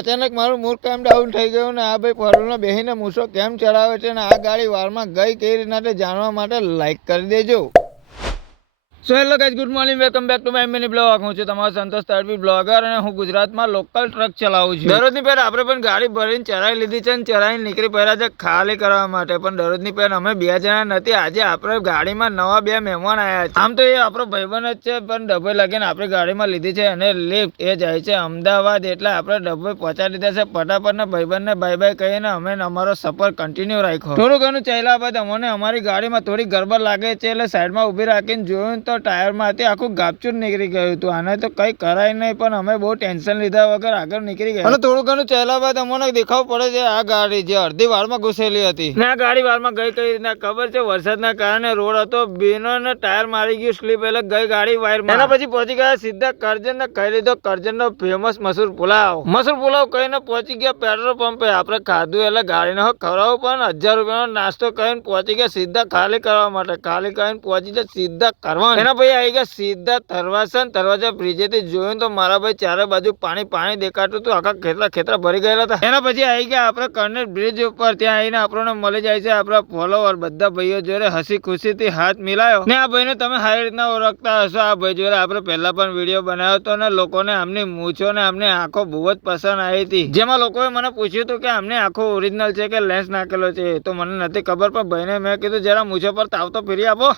અચાનક મારું મૂડ કેમ ડાઉન થઈ ગયું ને આ ભાઈ પરોલમાં બેહીને મૂછો કેમ ચડાવે છે ને આ ગાડી વારમાં ગઈ કઈ રીતના તે જાણવા માટે લાઈક કરી દેજો. So hello guys, good morning, welcome back to my mini blog. હું છું તમારો સંતોષ તડવી બ્લોગર અને હું ગુજરાતમાં લોકલ ટ્રક ચલાવું છું. દરરોજની પહેલા આપણે પણ ગાડી ભરીને ચરાઈ લીધી છે અને ચરાઈને નીકળી પડ્યા છે ખાલી કરવા માટે. પણ દરરોજની પહેલા અમે 2 જણા નથી, આજે આપણે ગાડીમાં નવા 2 મહેમાન આવ્યા છે. આમ તો એ આપણો ભાઈબંધ જ છે, પણ ડબ્બે લગીને આપણે ગાડીમાં લીધી છે અને લિફ્ટ એ જાય છે અમદાવાદ, એટલે આપણે ડબ્બે પહોંચાડી દીધા છે ફટાફટ ને ભાઈબંધને બાય બાય કહીને અમે અમારો સફર કન્ટિન્યુ રાખ્યો. થોડું ઘણું ચાલ્યા બાદ અમને અમારી ગાડીમાં થોડી ગરબડ લાગે છે, એટલે સાઈડમાં ઉભી રાખીને જોયું તો ટાયર માંથી આખું ગાપચું નીકળી ગયું હતું. આને તો કઈ કરાય નહીં, પણ અમે બહુ ટેન્શન લીધા વગર આગળ નીકળી ગયા. અને થોડું ઘણું ચાલ્યા બાદ અમને દેખાવ પડે છે આ ગાડી જે અડધી વારમાં ઘૂસેલી હતી ને આ ગાડી વારમાં ગઈ કઈ રીતના ખબર છે? વરસાદના કારણે રોડ હતો ભીનો ને ટાયર મારી ગયું સ્લીપ, એટલે ગઈ ગાડી વાયરમાં. એના પછી પહોંચી ગયા સીધા કરજણ ને કહી લીધો કરજણ નો ફેમસ મસૂર પુલાવ. મસૂર પુલાવ કહીને પહોંચી ગયા પેટ્રોલ પંપે. આપણે ખાધું એટલે ગાડીને ખવડાવું, પણ 1000 રૂપિયાનો નાસ્તો કહીને પહોંચી ગયા સીધા ખાલી કરવા માટે. ખાલી કરીને પહોંચી ગયા સીધા કરવા. એના પછી આવી ગયા સીધા તરવાસન. તરવાજા બ્રિજેથી જોયું તો મારા ભાઈ ચારે બાજુ પાણી પાણી દેખાતું હતું, આખા ખેતરા ભરી ગયેલા હતા. એના પછી આવી ગયા આપણે કરનેટ બ્રિજ ઉપર. ત્યાં આવીને આપણને મળી જાય છે આપણા ફોલોવર. બધા ભાઈઓ જોડે હસી ખુશીથી હાથ મિલાયો ને આ ભાઈને તમે સારી રીતના ઓળખતા હશો. આ ભાઈ જોડે આપણે પહેલા પણ વિડીયો બનાવ્યો હતો ને લોકોને આમની મૂછો ને આમની આંખો બહુ જ પસંદ આવી હતી. જેમાં લોકોએ મને પૂછ્યું હતું કે આમની આંખો ઓરિજિનલ છે કે લેન્સ નાખેલો છે, તો મને નથી ખબર, પણ ભાઈને મેં કીધું જરા મૂછો પર તાવ તો ફેરી આપો.